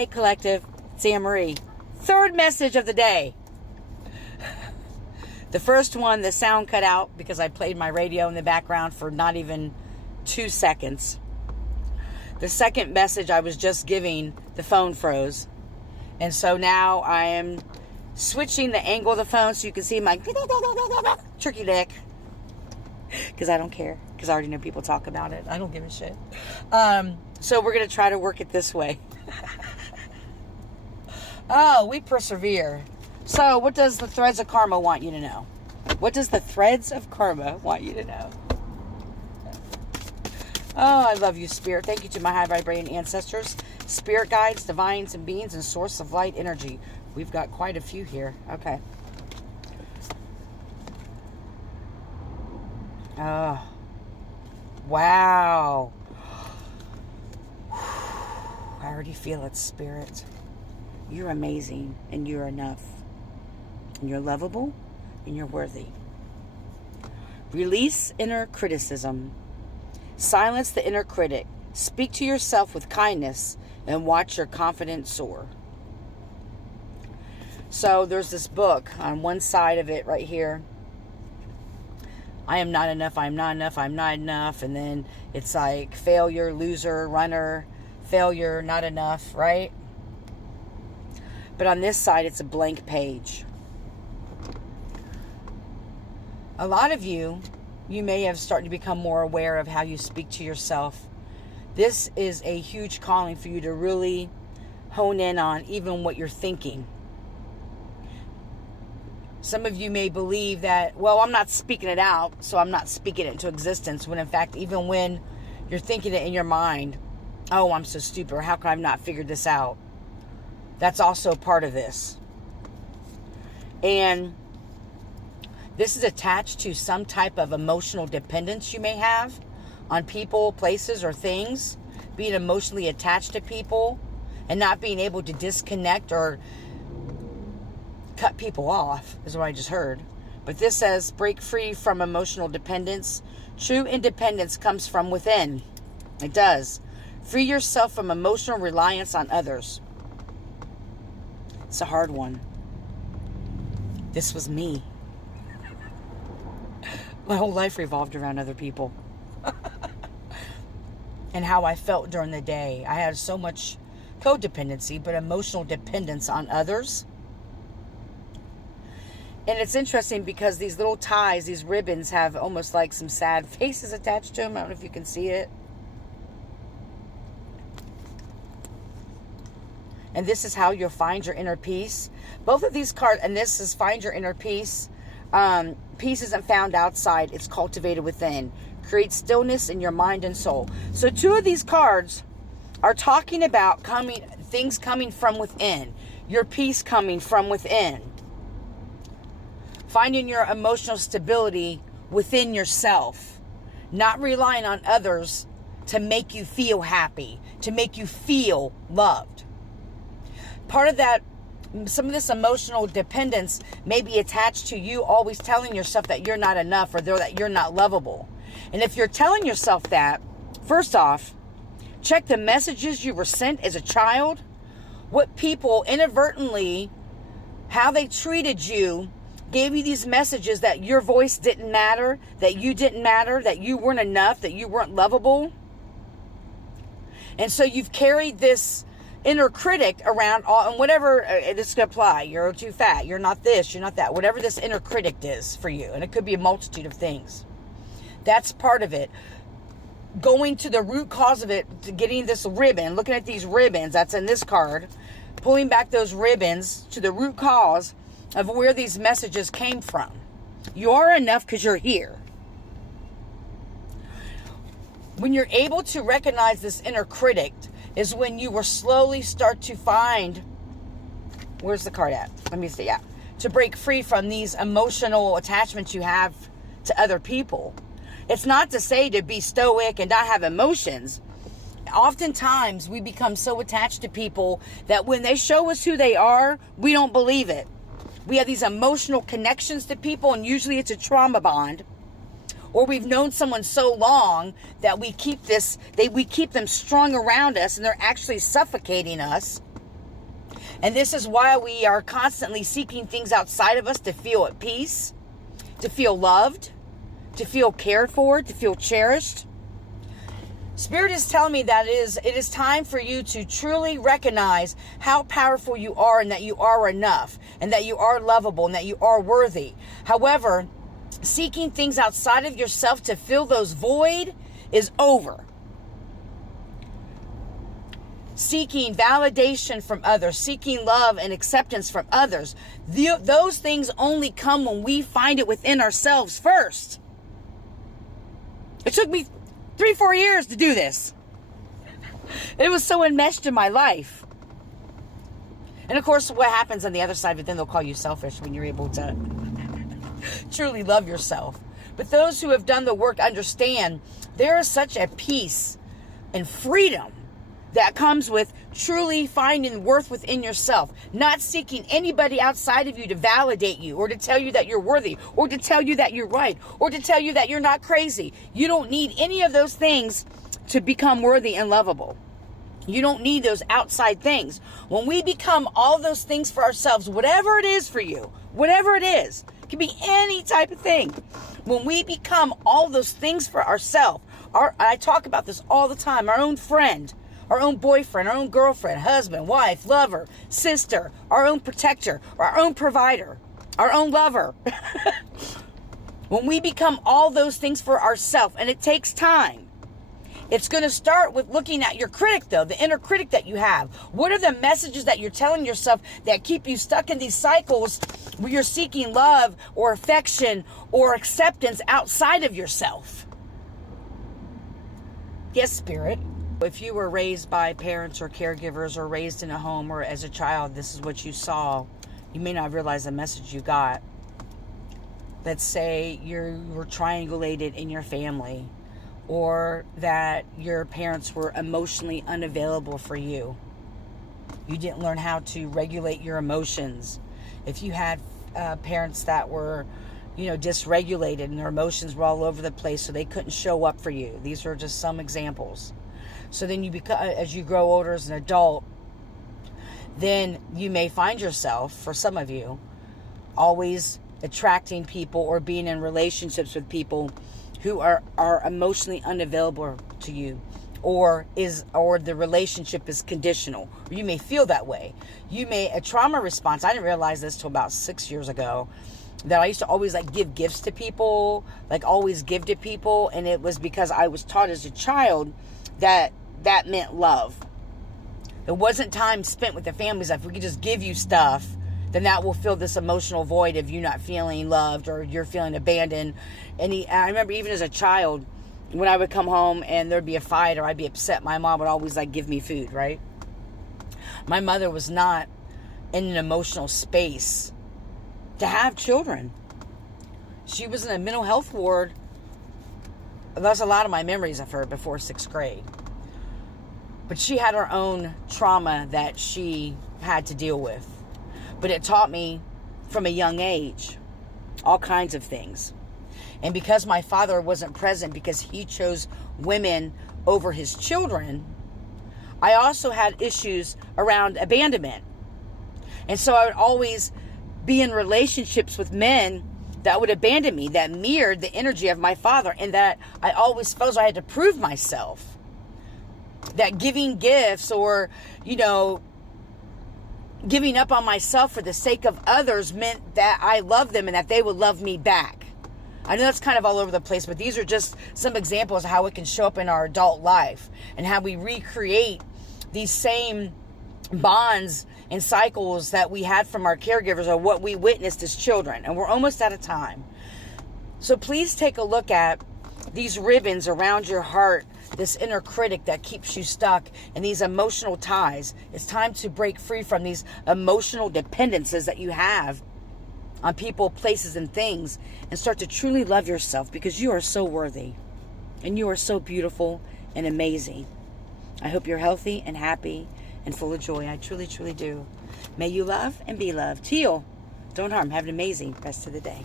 Hey collective, it's Anne Marie. Third message of the day. The first one, the sound cut out because I played my radio in the background for not even 2 seconds. The second message I was just giving, the phone froze. And so now I am switching the angle of the phone so you can see my turkey neck. Because I don't care. Because I already know people talk about it. I don't give a shit. So we're going to try to work it this way. Oh, we persevere. So what does the threads of karma want you to know? What does the threads of karma want you to know? Oh, I love you, Spirit. Thank you to my high vibrating ancestors, spirit guides, divines, and beings, and source of light energy. We've got quite a few here. Okay. Oh. Wow. I already feel it, Spirit. You're amazing, and you're enough. And you're lovable, and you're worthy. Release inner criticism. Silence the inner critic. Speak to yourself with kindness, and watch your confidence soar. So there's this book on one side of it right here. I am not enough, I'm not enough, I'm not enough. And then it's like failure, loser, runner, failure, not enough, right? But on this side, it's a blank page. A lot of you may have started to become more aware of how you speak to yourself. This is a huge calling for you to really hone in on even what you're thinking. Some of you may believe that, well, I'm not speaking it out, so I'm not speaking it into existence. When in fact, even when you're thinking it in your mind, oh, I'm so stupid, or how can I not figure this out? That's also part of this. And this is attached to some type of emotional dependence you may have on people, places, or things. Being emotionally attached to people and not being able to disconnect or cut people off is what I just heard. But this says, break free from emotional dependence. True independence comes from within. It does. Free yourself from emotional reliance on others. It's a hard one. This was me. My whole life revolved around other people. And how I felt during the day. I had so much codependency, but emotional dependence on others. And it's interesting because these little ties, these ribbons, have almost like some sad faces attached to them. I don't know if you can see it. And this is how you'll find your inner peace. Both of these cards, and this is find your inner peace. Peace isn't found outside. It's cultivated within. Create stillness in your mind and soul. So 2 of these cards are talking about things coming from within. Your peace coming from within. Finding your emotional stability within yourself. Not relying on others to make you feel happy. To make you feel loved. Part of that, some of this emotional dependence may be attached to you always telling yourself that you're not enough or that you're not lovable. And if you're telling yourself that, first off, check the messages you were sent as a child. What people inadvertently, how they treated you, gave you these messages that your voice didn't matter, that you didn't matter, that you weren't enough, that you weren't lovable. And so you've carried this inner critic around, and whatever this could apply. You're too fat, you're not this, you're not that, whatever this inner critic is for you. And it could be a multitude of things. That's part of it. Going to the root cause of it, to getting this ribbon, looking at these ribbons that's in this card, pulling back those ribbons to the root cause of where these messages came from. You are enough because you're here. When you're able to recognize this inner critic is when you will slowly start to find, where's the card at? Let me see, yeah. To break free from these emotional attachments you have to other people. It's not to say to be stoic and not have emotions. Oftentimes we become so attached to people that when they show us who they are, we don't believe it. We have these emotional connections to people, and usually it's a trauma bond. Or we've known someone so long that we keep them strung around us and they're actually suffocating us. And this is why we are constantly seeking things outside of us to feel at peace, to feel loved, to feel cared for, to feel cherished. Spirit is telling me that it is time for you to truly recognize how powerful you are, and that you are enough, and that you are lovable, and that you are worthy. However, seeking things outside of yourself to fill those void is over. Seeking validation from others, seeking love and acceptance from others, those things only come when we find it within ourselves first. It took me 3-4 years to do this. It was so enmeshed in my life. And of course, what happens on the other side of it, then they'll call you selfish when you're able to truly love yourself. But those who have done the work understand there is such a peace and freedom that comes with truly finding worth within yourself, not seeking anybody outside of you to validate you, or to tell you that you're worthy, or to tell you that you're right, or to tell you that you're not crazy. You don't need any of those things to become worthy and lovable. You don't need those outside things. When we become all those things for ourselves, whatever it is for you, whatever it is, it can be any type of thing. When we become all those things for ourselves, I talk about this all the time, our own friend, our own boyfriend, our own girlfriend, husband, wife, lover, sister, our own protector, our own provider, our own lover. When we become all those things for ourselves, and it takes time. It's going to start with looking at your critic, though, the inner critic that you have. What are the messages that you're telling yourself that keep you stuck in these cycles where you're seeking love or affection or acceptance outside of yourself? Yes, Spirit. If you were raised by parents or caregivers, or raised in a home, or as a child, this is what you saw, you may not realize the message you got. Let's say you were triangulated in your family, or that your parents were emotionally unavailable for you. You didn't learn how to regulate your emotions. If you had parents that were, dysregulated, and their emotions were all over the place, so they couldn't show up for you. These are just some examples. So then as you grow older as an adult, then you may find yourself, for some of you, always attracting people or being in relationships with people who are emotionally unavailable to you, or the relationship is conditional. Or you may feel that way. A trauma response. I didn't realize this till about 6 years ago, that I used to always give gifts to people, always give to people, and it was because I was taught as a child that meant love. It wasn't time spent with the families. If we could just give you stuff, then that will fill this emotional void of you not feeling loved, or you're feeling abandoned. And I remember even as a child, when I would come home and there'd be a fight or I'd be upset, my mom would always give me food, right? My mother was not in an emotional space to have children. She was in a mental health ward. That's a lot of my memories of her before 6th grade. But she had her own trauma that she had to deal with. But it taught me from a young age all kinds of things. And because my father wasn't present, because he chose women over his children, I also had issues around abandonment. And so I would always be in relationships with men that would abandon me, that mirrored the energy of my father, and that I always felt I had to prove myself. That giving gifts or, giving up on myself for the sake of others meant that I loved them and that they would love me back. I know that's kind of all over the place, but these are just some examples of how it can show up in our adult life, and how we recreate these same bonds and cycles that we had from our caregivers, or what we witnessed as children. And we're almost out of time. So please take a look at these ribbons around your heart, this inner critic that keeps you stuck, and these emotional ties. It's time to break free from these emotional dependencies that you have on people, places, and things, and start to truly love yourself, because you are so worthy and you are so beautiful and amazing. I hope you're healthy and happy and full of joy. I truly, truly do. May you love and be loved. Heal. Don't harm. Have an amazing rest of the day.